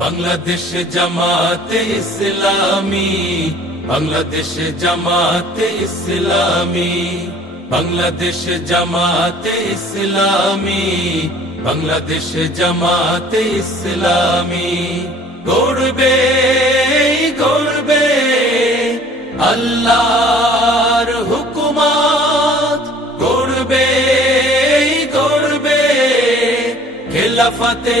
বাংলাদেশ জামাতে ইসলামী, বাংলাদেশ জামাতে ইসলামী, বাংলাদেশ জামাতে ইসলামী, বাংলাদেশ জামাতে ইসলামী। গড়বে গড়বে আল্লাহর হুকুমাত। গড়বে গড়বে খেলাফতে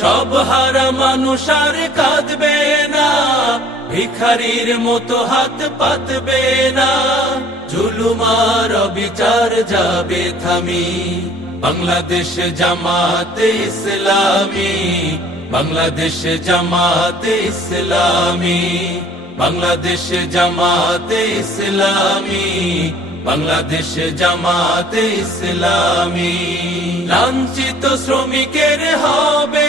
সব হারা মানুষ আর কাঁদবে না, ভিখারির মতো হাত পাতবে না। জুলুমার বিচার যাবে থামি। বাংলাদেশ জামাতে ইসলামী, বাংলাদেশ জামাতে ইসলামী, বাংলাদেশ জামাতে ইসলামী, বাংলাদেশ জামাতে ইসলামী। লাঞ্ছিত শ্রমিকের হবে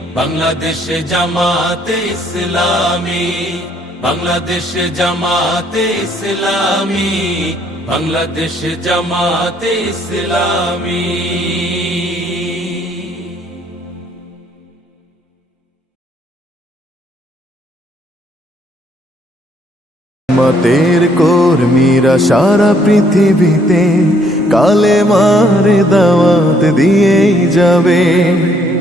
বাংলাদেশ জামাতে ইসলামী, বাংলাদেশ জামাতে ইসলামী, বাংলাদেশ জামাতে ইসলামী। মতের কর্মীরা সারা পৃথিবীতে কালে মারে দাওয়াত দিয়েই যাবে।